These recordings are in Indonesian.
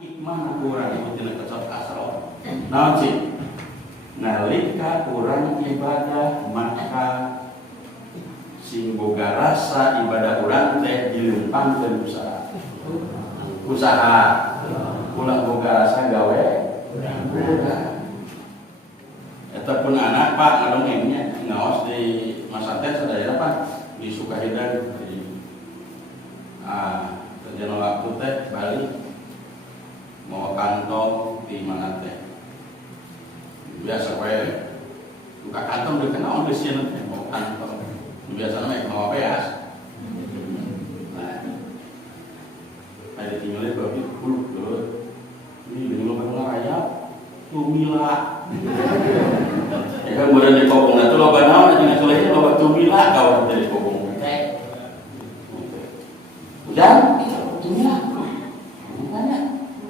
hikmah kurang itu tina kecot asro. Naon sih? Nalika kurang ibadah maka sing boga rasa ibadah urang teh dilempangkeun usaha. Ulah boga rasa gawe urang. Eta pun anak Pak ngadongengnya ngaos di masa teh sadaya Pak di Sukahidan di terjadi waktu teh balik mau kantong di mana teh biasa wae buka kantong deuk naon geus cenah teh mau kantong biasa mah mau beas nah ada tinggalnya babi puluh ini dengan lo raya tumila ya kan mudah di kopong itu loba naon jeung sulehnya loba tumila kawan dari kopong teh udah tumila makanya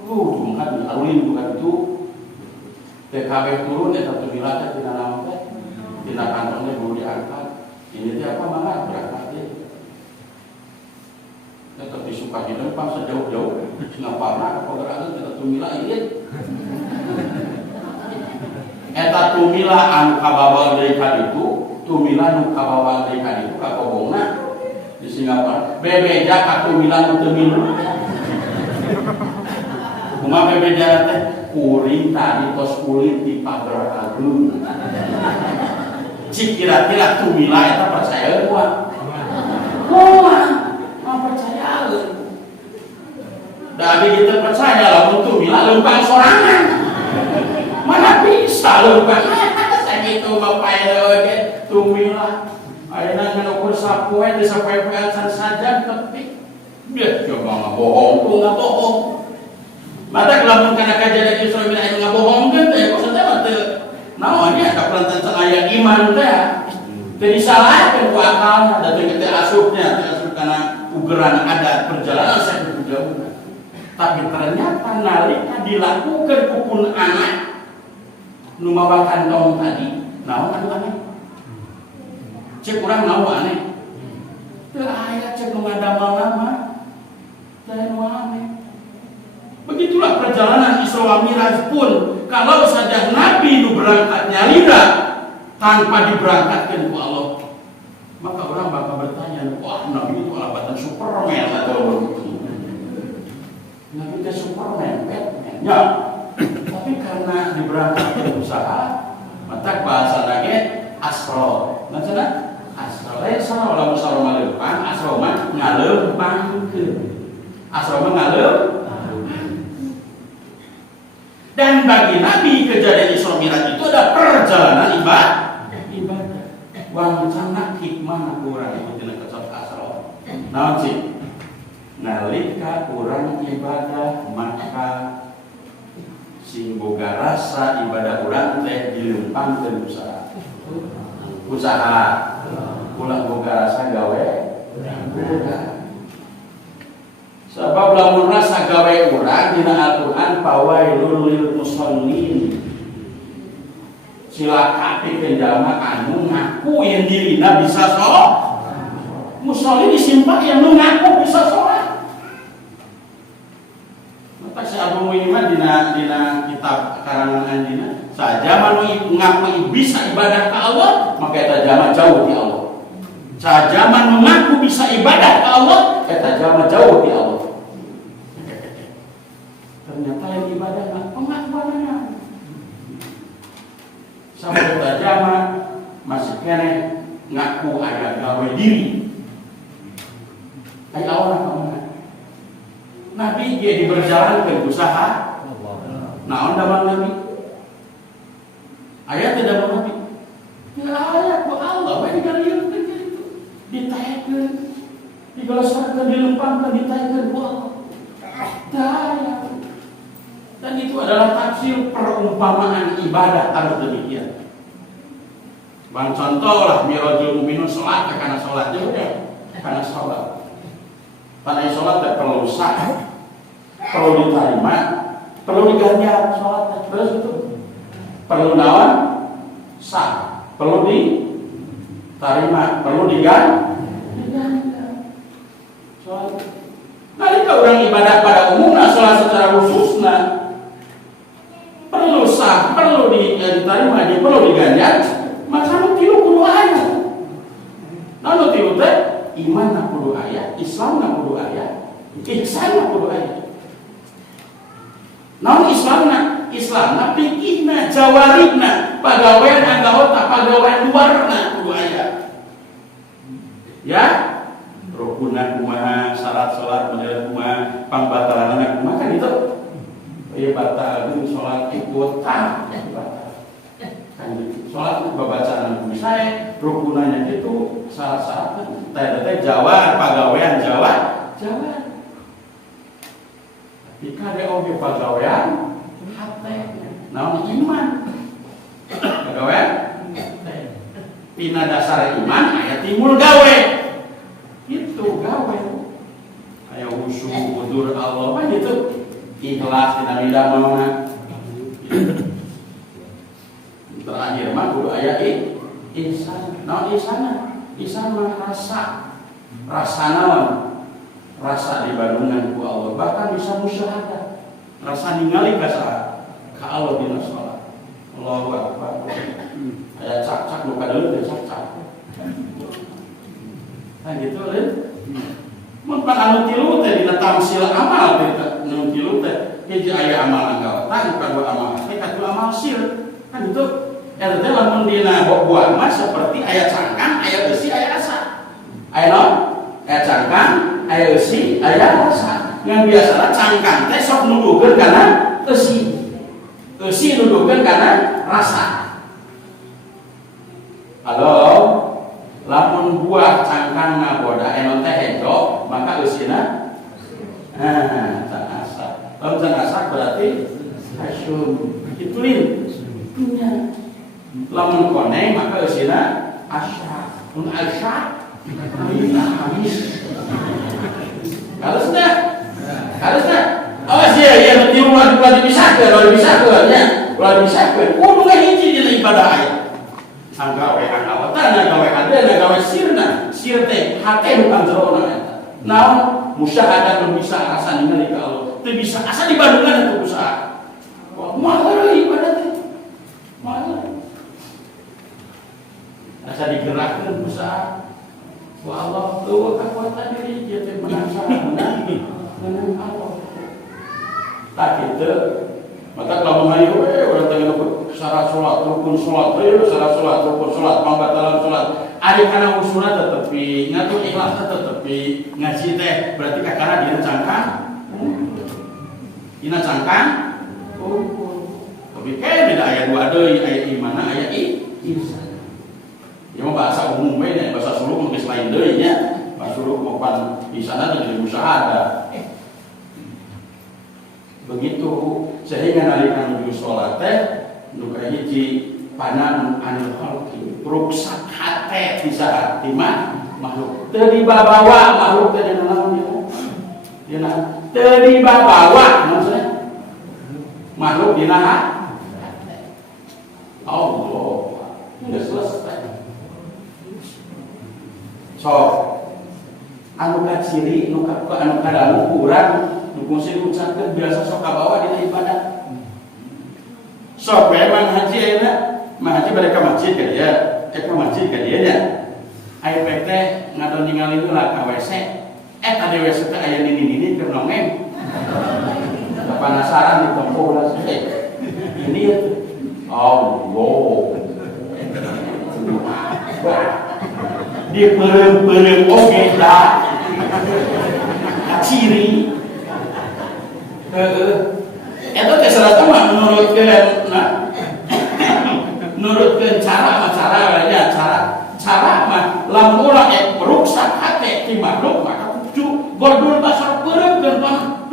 bukan alwin bukan itu TKW turun ya satu bilatnya tidak nampak tidak kantongnya baru diangkat ini dia apa malah berangkat ya tetap disuka di depan sejauh-jauh nggak pernah kalau berangkat kita tumila ini eta tumila anu kabawa dari kaditu tumila anu kabawa dari kaditu kakobongna di Singapura bebeja katumila anu temilu kumaha bebeja teh kuring tadi tos kulit di pagar agung cik kira-kira tumila eta percaya gua percaya dari kita percaya lamun tumila lempang sorangan mana bisa lempang sakitu bapae oge tumila ayeuna ngukur sapoe di sapoe-poean saja tapi dia coba ngabohong tuh ngabohong mata lamun kana kajadian Isra Mi'raj ngabohongkeun teh maksudna mah teu naon nya da pelantan aya iman teh teu disalahkeun ku akalna da teu asupnya teu asup kana ugeran adat perjalanan sakitu jauh tapi ternyata nalika dilakukeun ku pun anak nu mawa kantong tadi naon anu aneh cek urang naon aneh teu aya cek nu ngadamel-damel teu anu aneh. Begitulah perjalanan Isra Mi'raj pun kalau saja Nabi nu berangkatnya lidah tanpa diberangkatkan ku Allah maka orang bakal bertanya wah Nabi itu alabatan Superman atau begitu Nabi itu Superman Batman ya tapi karena diberangkatkan usaha maka bahasa lagi asro maksudnya asro sana wala musara malempang asro mah ngalempangkeun asro mah ngalempang. Dan bagi Nabi kejadian Isra Mi'raj itu ada perjalanan ibadah. Wancana hikmah kurang itu tina kecot asro. Naon sih? Nalika kurang ibadah maka sing boga rasa ibadah urang teh dilempangkeun usaha. Ulah boga rasa gawe urang. Sebab lamun rasa gawe urang dina Al-Qur'an fawailul lil musallin. Cilaka pikeun jalma anu ngaku yen dirina bisa salat. Musallin disimpang yang nu ngaku bisa salat. Mata si Abu Muhammad dina kitab karangan anjeunna saja manu ngaku bisa ibadah ka Allah maka eta jalma jauh di Allah. Saja manu ngaku bisa ibadah ka Allah eta jalma jauh di Allah. Ternyata yang ibadah pengakuannya sampai tajama masih kene ngaku aya gawe diri aya orang kamu Nabi dia diberjalan ke usaha naon damang Nabi aya teh damang Nabi ya aya ku Allah bae digalieukeun kitu ditaekeun digelesarkeun dilempangkeun ditaekeun ku Allah dan itu adalah tafsir perumpamaan ibadah harus demikian. Bang contoh lah mirajul mu'minun salat karena salat juga karena salat. Karena salat perlu sah, perlu diterima, perlu diganjar salat terus itu. Perlu naon? Sah, perlu diterima, perlu diganjar. Salat. Nalika orang ibadah pada umumnya salat secara khusus perlu diganjar, maka nu tilu kudu aya. Nah nu tilu teh iman na kudu aya, Islam na kudu aya, ihsan na kudu aya. Naon Islamna fikihna, jawaribna, pagawean anggota, pagawean luarna kudu aya. Ya, rukunna kumaha, syarat salat model kumaha, pangbatalanna kumaha kan itu. Ya batal salat ikut kan salat babacaan kudu sae, rukunanya itu syarat-syaratna. Teh jawab pagawean jawab. Jika ada oge pagawean, hate, naon iman, pagawean, pina dasar iman, aya timbul gawe, itu gawe, aya khusyuk, kudur Allah, kan itu, ikhlas, tidak bida mana, terakhir mah kudu aya ihsan, naon ihsan mah rasa naon. Rasa dibandingkan ku Allah, bahkan bisa musyahadah, rasa ningali ka Allah dina salat. Allahu Akbar. Aya cak-cak nu kadeuleu teh cak-cak. Nah gitu leuh. Mun pan anu tilu teh dina tamsil amal teh nu tilu teh hiji aya amal anggawatan, kadua amal hati, kadua amal sir. Kan itu eta teh lamun dina buah mah seperti aya cangkang, aya besi, aya asa. Aya naon? Aya cangkang, aya eusi, aya rasa. Yang biasanya cangkang teh sok nuduhkeun kana eusi. Eusi nuduhkeun kana rasa. Halo, lamun buah cangkang ngaboda eno teh hejo, maka eusina can asa. Lamun can asa berarti asyum. Itu lin. Punya. Lamun koneng maka eusina asya. Mun asya habis. Harus dah. Awas ya nanti rumah dipisahkan, kalau dipisahkan, kudu nggak hiji di ibadah ayat. Anggawe anggawatan, anggawe haden, anggawe sirna, sirte, hate bukan jerona. Naon musyahadah belum bisa asa ningali ka Allah, teu bisa asa dibandingkan itu usaha. Wah, mahal ibadah teh, mahal. Asa digerakkeun usaha. Wah Allah, tuh kekuatan diri dia menang Allah. Tak gitu. Maka kalau mengayu, orang tengah syarat sholat, rukun sholat, syarat sholat, rukun sholat, pembatalan sholat. Ada karena usulnya tetapi ngatur ikhlasnya tetapi ngaji teh berarti kakara dina cangkang, Tapi kayak beda ayat dua deui, ayat imana, ayat ihsan. Ya mau bahasa umum beda, bahasa suluk mungkin lain deui nya. Bahasa suluk maupun ihsan jadi musyahadah. Begitu sehingga nalika nuju sholat teh nu kahiji panan anil khalqi ruksak hate bisa timah makhluk teu dibawa makhluk teh dina naon dina teu dibawa maksudnya makhluk dina hate Allah geus selesai sok anu kaciri nu anu kadamu kurang fungsi ucapkan biasa sok kabawa dina ibadah. Sok memang haji ayeuna, mah haji bade ka masjid ka dia, ka masjid ka dia nya. Aya teh ngadon ningali heula ka WC. Tadi WC teh aya nini-nini keur nongeng. Penasaran ditempuh lah ini ya. Allah. Di perem-perem oge dah. Ciri itu keseratan mah menurutkan cara mah lamun urang ruksak hate ti makhluk maka kudu godul basar peureum pan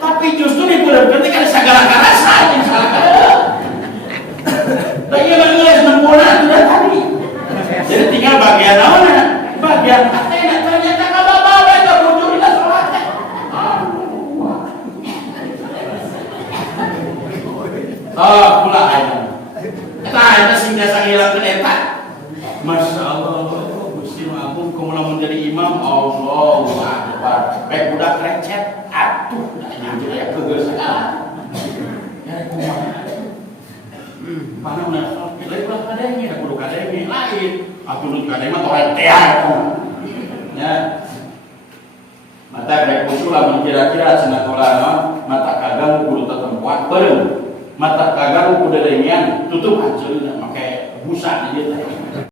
tapi justru di peureum ketika segala karasa yang salah kada da ieu mah geus nempuna sudah tadi jadi tinggal bagian naonna bagian hate ternyata kababa da bujurna salat pula aja. Eta sing biasa ngilangkeun eta. Masya Allah, Gusti Agung kumaha menjadi imam Allahu Akbar. Baik budak recet, atuh da nyampe aya kegeus segala. Ya kumaha. Panahna lain ulah kadenge, kudu kadenge lain. Atuh kadenge mah torek teh. Ya. Mata rek usul lamun kira-kira cenah ulah mata kaganggu kudu tetempuat beureum. Mata kaganggu kudu dengian tutup hanceulna make busa di dieu teh.